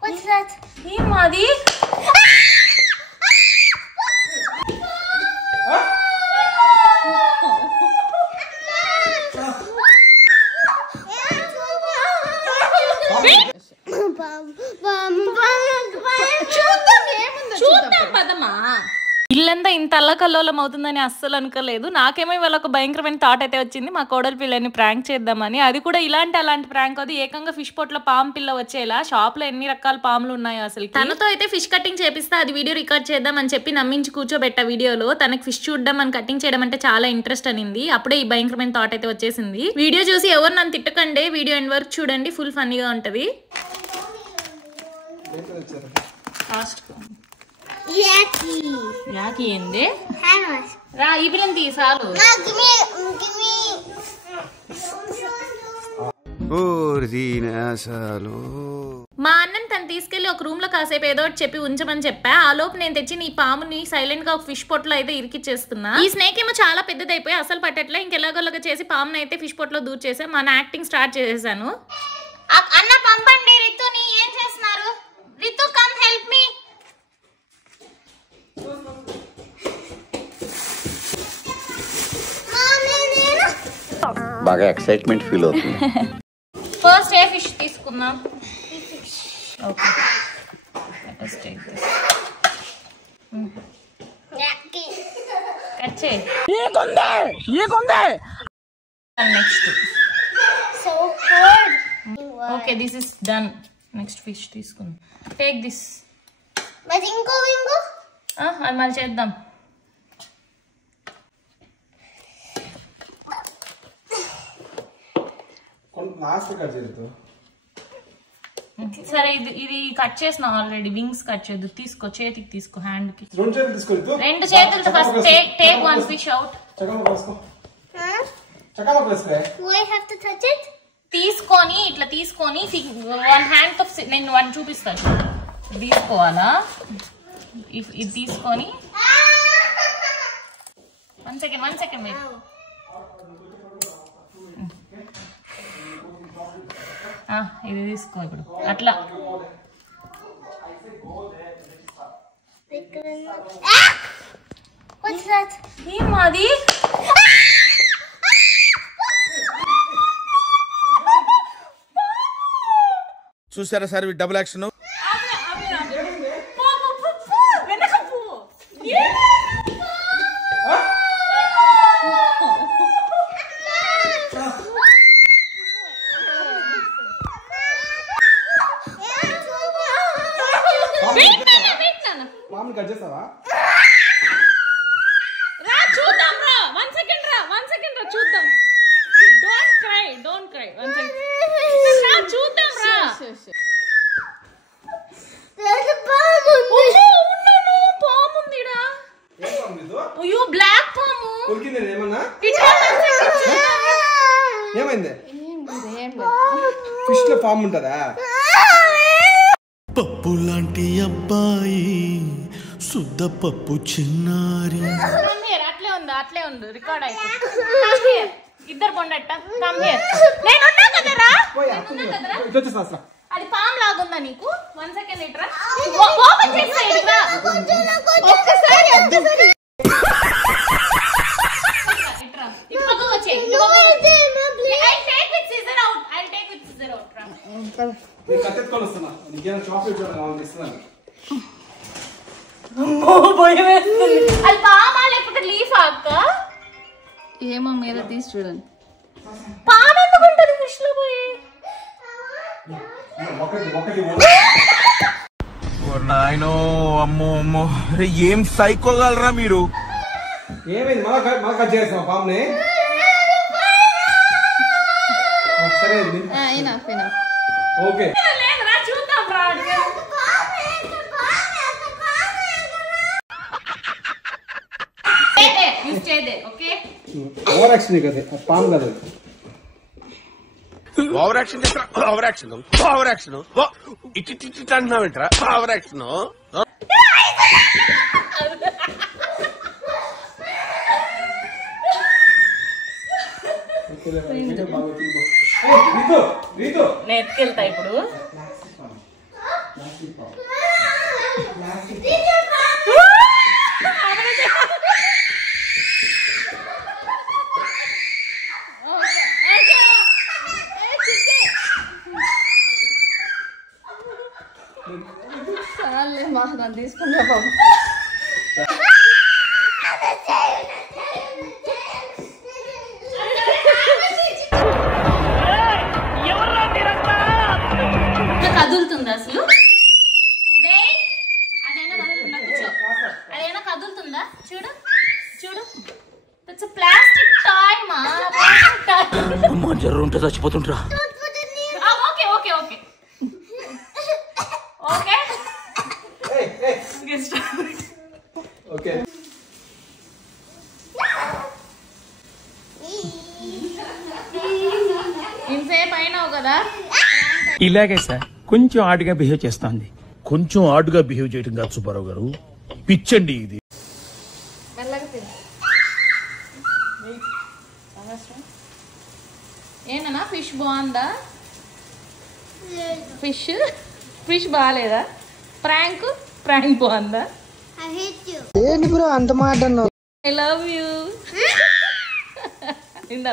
What's that? Hey, Madi. ఇల్లంతా ఇంత అల్లకల్లోలం అవుతుందని అస్సలు అనుకోలేదు. నాకేమో ఇవాళ ఒక భయంకరమైన థాట్ అయితే వచ్చింది, మా కోడలి పిల్లని ప్రాంక్ చేద్దామని. అది కూడా అలాంటి ప్రాంక్ అది ఏకంగా ఫిష్ పొట్లో పాము పిల్ల వచ్చేలా. షాప్ లో ఎన్ని రకాల పాములు ఉన్నాయో అసలు. తనతో అయితే ఫిష్ కటింగ్ చేపిస్తే అది వీడియో రికార్డ్ చేద్దాం అని చెప్పి నమ్మించి కూర్చోబెట్ట వీడియోలో. తనకి ఫిష్ చూడడం అని కటింగ్ చేయడం అంటే చాలా ఇంట్రెస్ట్ అనింది. అప్పుడే ఈ భయంకరమైన థాట్ అయితే వచ్చేసింది. వీడియో చూసి ఎవరు నన్ను తిట్టకండి, వీడియో ఎండ్ వరకు చూడండి, ఫుల్ ఫన్నీగా ఉంటది. యాకి ఏంది రా ఈ పిల్లని తీసాలు. మా అన్నం తను తీసుకెళ్లి ఒక రూమ్ లో కాసేపు ఏదో చెప్పి ఉంచమని చెప్పా. ఆ లోపు నేను తెచ్చి నీ పాముని సైలెంట్ గా ఒక ఫిష్ పొట్లో అయితే ఇరికిచ్చేస్తున్నా. ఈ స్నేక్ ఏమో చాలా పెద్దదైపోయి అసలు పట్టట్లే. ఇంకెలాగోలాగా చేసి పాముని అయితే ఫిష్ పొట్లో దూర్ చేసా. మన యాక్టింగ్ స్టార్ట్ చేసేసాను. అన్న పంపండి రితుని. ఏం చేస్తున్నారు? Ritu come help me. బాగా ఎక్సైట్మెంట్ ఫీల్ అవుతుంది. ఫస్ట్ ఏ ఫిష్ తీసుకుందాం. Okay let's take this. Cut చేయి. Next So hard. Okay this is done. Next fish తీసుకుందాం. Take this. But ఇంకో అది మళ్ళీ చేద్దాం. సరే ఇది కట్ చేసిన ఆల్రెడీ. వింగ్స్ కట్ చేయదు. తీసుకో చేతికి తీసుకో. హ్యాండ్ కి రెండు చేతులతో first take one fish out. I have to touch it? తీసుకొని ఇట్లా తీసుకొని వన్ హ్యాండ్ తో నేను వన్ చూపిస్తాను. తీసుకోవాలా? ఇది తీసుకొని వన్ సెకండ్ వెయిట్. ఇది తీసుకో ఇప్పుడు అట్లా. What's that? మాది చూసారా సార్ డబుల్ యాక్షన్. చూద్దాం రా. వన్ సెకండ్ రా చూద్దాం. డోంట్ క్రై వన్ సెకండ్ రా చూద్దాం రా. There's a bomb on me. పాము ఉందిడా. అయ్యో బ్లాక్ పాము. ఏమైంది? ఫిష్ లో పాము ఉంటదా? పప్పు లాంటి అబ్బాయి శుద్ధ పప్పు చిన్నారి. అట్లే ఉండు రికార్డ్ అయితే. ఇద్దరు కొండట కమ్ హియర్. నేనున్నా కదరా. అది పాము లాగుందా నీకు? వన్ సెకండ్ ఇట్రా. ఓపెన్ చేస్తా ఇట్రా. ఒక్కసారి ఇట్రా. ఇట్లా వచ్చే. I'll take with scissor out. రా. నేను కత్తెత్తుకొని వస్తున్నా. నీకేనా చాక్లెట్ కావాలని ఇస్తున్నాను. అది పామా లేకపోతే లీఫ్ అక్క? ఏమో మీరే తీసి చూడండి. పాము ఎందుకు ఉంటుంది ఫిష్ లో పోయి? నాయనో అమ్మో ఏం సైకోగలరా మీరు. ఏమైంది? మళ్ళా కట్ చేస్తావా పాముని? సరే ఓకే లేదురా చూద్దాం రా. ఓవర్ యాక్షన్ కదా, పాము కదా. ఓవర్ యాక్షన్ ఇటు అంటున్నావేంట్రా? ఓవర్ యాక్షన్ రీతు నేను ఎత్తుకెళ్తా ఇప్పుడు. చాలే మా నన్ను తీసుకుంటా బాబు. కదులుతుందా అసలు? అదైనా కదులుతుందా? కూర్చో. అదైనా కదులుతుందా? చూడు చూడు. ఇట్స్ ప్లాస్టిక్ టాయ్ మా. అమ్మ జర్రు ఉంటే చచ్చిపోతుంటరా. Okay okay okay okay okay ఇంతసేపు అయినావు కదా. ఇలాగే సార్ కొంచెం ఆడుగా బిహేవ్ చేస్తోంది. కొంచెం ఆడుగా బిహేవ్ చేయడం కాదు సుబ్బారావు గారు, పిచ్చండి ఇది. ఏంటన్నా ఫిష్ బాగుందా? ఫిష్ బాగాలేదా? ప్రాంక్ బాగుందా? I hate you. I love you. ఇందా